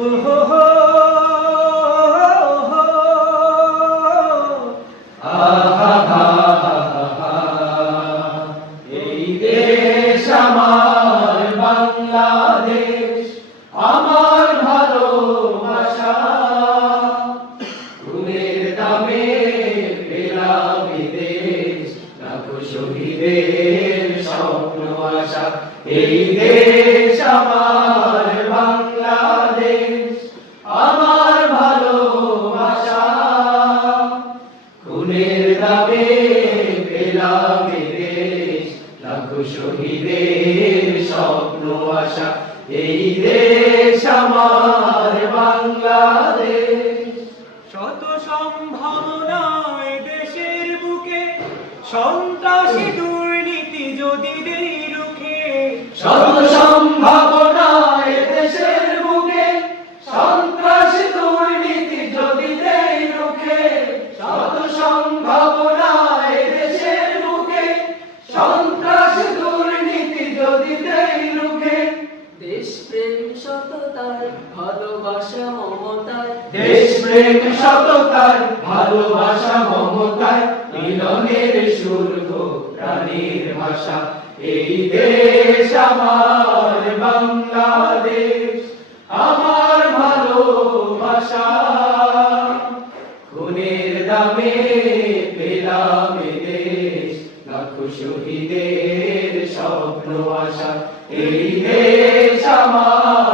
হো হো হো হো, আহা হা হা হা। এই দেশ আমার বাংলাদেশ, আমার ভালোবাসা। খুনের দামে পেলাম এ দেশ, লাখো শহীদের স্বপ্ন আশা। এই দেশ আমার বাংলাদেশ, আমার ভালোবাসা। খুনের দামে পেলাম এ দেশ, লাখো শহীদের স্বপ্ন আশা। এই দেশ আমার বাংলাদেশ। শত সম্ভাবনায় দেশের বুকে, সন্ত্রাসী দুর্নীতি যদি দেই রুখে। শত সম্ভাবনায় দেশের বুকে, সন্ত্রাসী দুর্নীতি যদি দেই রুখে। শত সম্ভাবনায় দেশের বুকে, সন্ত্রাসী দুর্নীতি যদি দেই রুখে। দেশপ্রেম সততার ভালোবাসা মমতায়, দেশপ্রেম সততার ভালোবাসা মমতায়, মিলনের সুরভ প্রাণীর ভাষা। এই দেশ আমার বাংলাদেশ, আমার ভালোবাসা। খুনের দামে পেলাম এ দেশ, লাখো শহীদের স্বপ্ন আশা। এই দেশ আমার